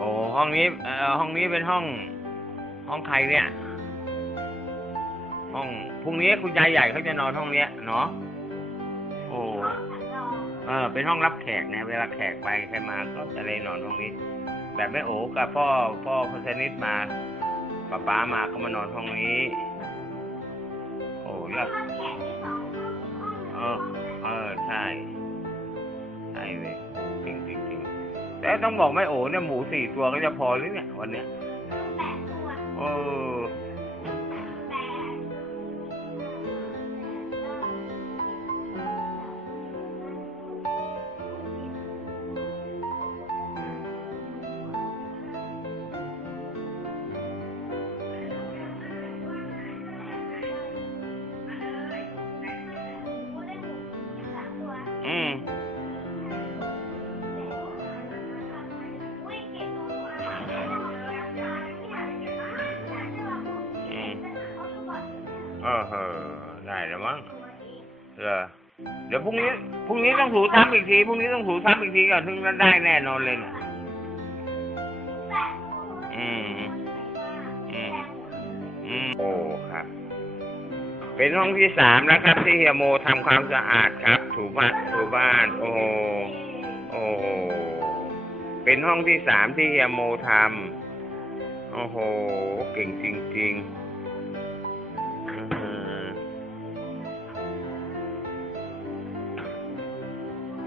โอ้ห้องนี้เอ่อห้องนี้เป็นห้อง ห้องใครเนี่ย ห้องพรุ่งนี้คุณยายใหญ่เขาจะนอนห้องเนี้ยเนาะโอ้เออ เป็นห้องรับแขกนะเวลาแขกไปใครมาก็จะเลยนอนห้องนี้ แบบแม่โอ๋กับพ่อพ่อพัชนิดมาป้าป๋ามาก็มานอนห้องนี้ โอ้ยอดเออเออใช่ใช่เลย แต่ต้องบอกแม่โอ๋เนี่ยหมูสี่ตัวก็จะพอหรือเนี่ยวันเนี้ยเอออื เออเออได้แล้วมั้งเหรอเดี๋ยวพรุ่งนี้พรุ่งนี้ต้องถูซ้ำอีกทีพรุ่งนี้ต้องถูซ้ำอีกทีก่อนถึงจะได้แน่นอนเลยเนี่ยอืมอืมอืมโอ้ครับ เป็นห้องที่สามแล้วครับ ที่เฮียโมทำความสะอาดครับ ถูบ้านถูบ้าน โอ้โอ้โเป็นห้องที่สามที่เฮียโมทำโอ้โห เก่งจริงๆ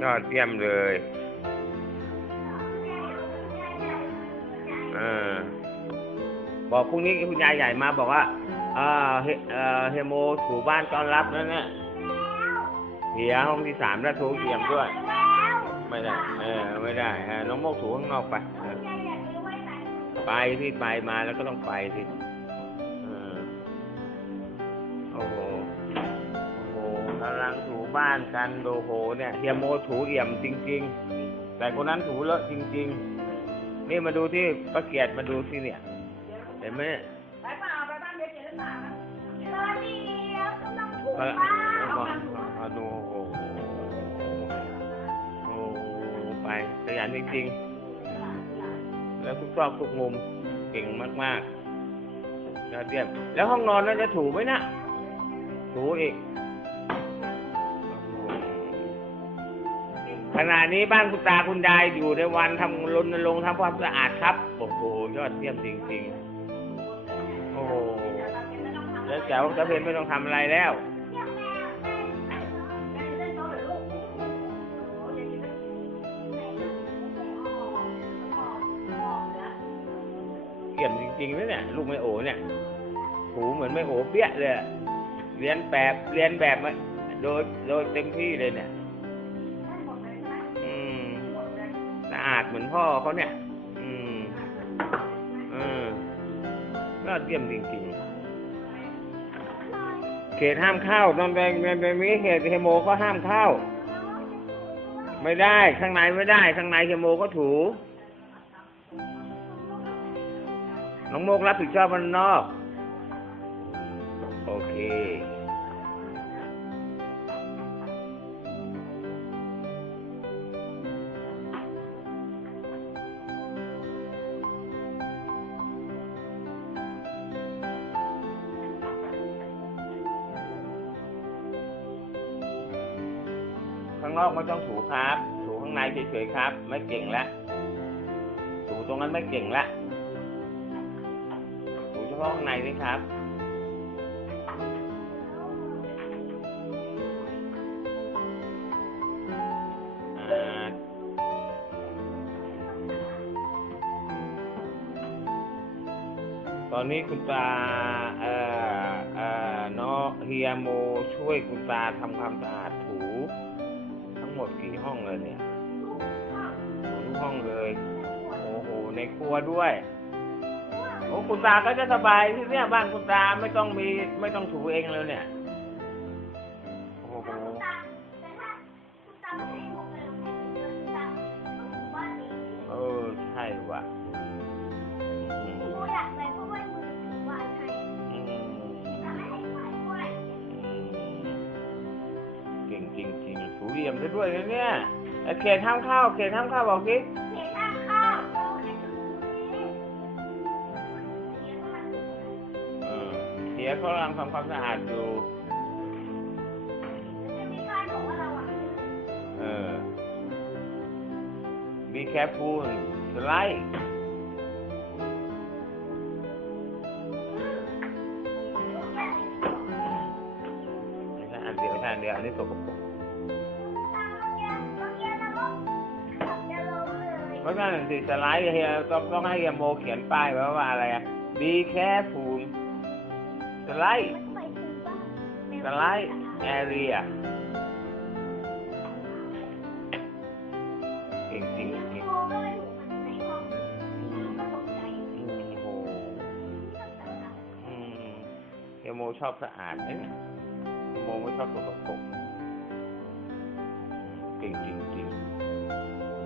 ยอดเยี่ยมเลยเออบอกพรุ่งนี้คุณยายใหญ่มาบอกว่าเอ่อเฮเอ่อเฮโมถูบ้านต้อนรับนั่นเนี่ยเฮียห้องที่สามแล้วถูเยี่ยมด้วย ไม่ได้ เออ ไม่ได้น้องโมกถูข้างนอกไป ไปที่ไปมาแล้วก็ต้องไปที่ บ้านกันโดโหเนี่ยเฮียโมถูเอี่ยมจริง ๆ แต่คนนั้นถูเลอะจริง ๆ นี่มาดูที่ป้าเกียรติมาดูที่เนี่ย เห็นไหมไปเปล่าไปบ้านเด็กเห็นหรือเปล่ามามามาดูโอ้โหโอ้โหไปขยันจริงๆ แล้วทุกซอกทุกมุมเก่งมากๆยอดเยี่ยมแล้วห้องนอนนั้นจะถูไหมนะถูอีก ขณะนี้บ้านคุณตาคุณยายอยู่ในวันทำรณรงค์ทำความสะอาดครับ โอ้โหยอดเยี่ยมจริงๆ โอ้โหแล้วแจ๋วตะเพนไม่ต้องทำอะไรแล้วเกี่ยมจริงๆนะเนี่ย ลูกไม่โอเนี่ยหูเหมือนไม่โอเปี้ยเลยเรียนแบบเรียนแบบมาโดยโดยเต็มที่เลยเนี่ย เหมือนพ่อเขาเนี่ย อืมเออยอดเยี่ยมจริงๆ เขตห้ามเข้าตอนเป็นเป็นมีเขตเฮโมก็ห้ามเข้า ไม่ได้ ข้างในไม่ได้ ข้างในเฮโมก็ถู น้องโมกรับผิดชอบมันนอก โอเคางนอกไม่ต้องถูครับ ถูข้างในเฉยๆครับ ไม่เก่งแล้วถูตรงนั้นไม่เก่งแล้วถูเฉพาะข้างในนี่ครับตอนนี้คุณตาเอ่อเอ่อเนาะเฮียโมช่วยคุณตาทำความสะอาด มดกี่ห้องเลยเนี่ยถูทุกห้องเลย โอ้โห ในครัวด้วย โอ้คุณตาก็จะสบายที่เนี่ยบ้านคุณตาไม่ต้องมีไม่ต้องถูเองเลยเนี่ย โอ้โหเออ ใช่ว่ะ ริงจริงจริงสูเหลี่ยมซะด้วยนะเนี่ยโอเคท่ามข้าวเขตท่ามข้าวบอกสิเสียเขากำลังทำความสะอาดอยู่เออ be careful สไลด์ นเดียวอันนี้สกปรกเพราะฉะนั้นสิสไลด์เฮียต้องต้องให้เฮียโมเขียนป้ายไว้ว่าอะไรอะ be careful slide slide area เก่งจริงจริงโมเฮียโมชอบสะอาดนะเนี่ย เฮียโมไม่ชอบสกปรกเก่งจริงจริง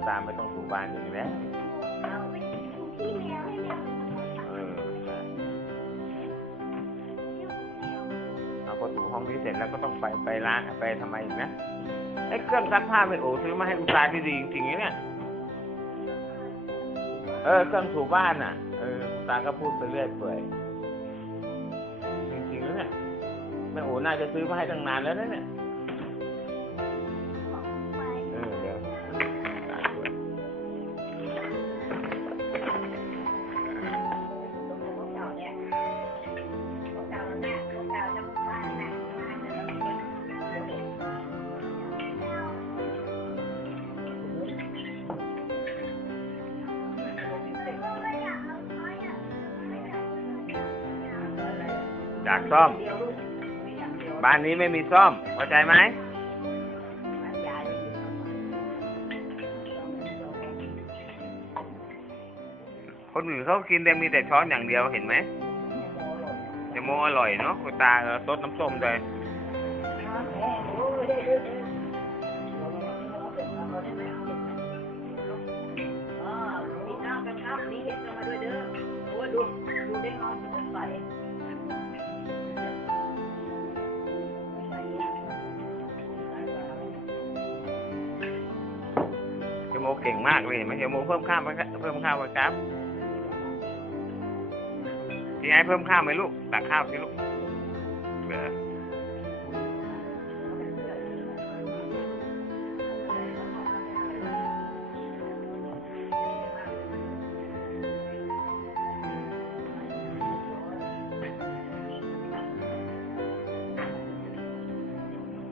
ตามไม่ต้องถูบ้านอย่างนี้แล้วเออใช่เอาพอถูห้องนี้เสร็จแล้วก็ต้องไปไปร้านไปทำไมอีกนะไอ้เครื่องซักผ้าเป็นโอซื้อมาให้คุณตาที่ดีจริงๆนะเนี่ย เออเครื่องถูบ้านอะ เออคุณตาก็พูดไปเรื่อยเปื่อย แม่โอน่าจะซื้อมาให้ตั้งนานแล้วนะเนี่ย เออเดี๋ยวตาด้วย ของเก่าเนี่ยของเก่าแล้วเนี่ยของเก่าจะบ้านน่ะบ้านน่ะ จากซ่อม บ้านนี้ไม่มีซ่อมเข้าใจไหมคนอื่นเขากินแต่มีแต่ช้อนอย่างเดียวเห็นไหมแตงโมอร่อยเนาะคุณตาเออซดน้ำส้มเลย มเก่งมากเลยเห็นไหมเจโมเพิ่มข้าวไปเพิ่มข้าวไปครับพี่ไงเพิ่มข้าวไหมลูกตักข้าวสิลูก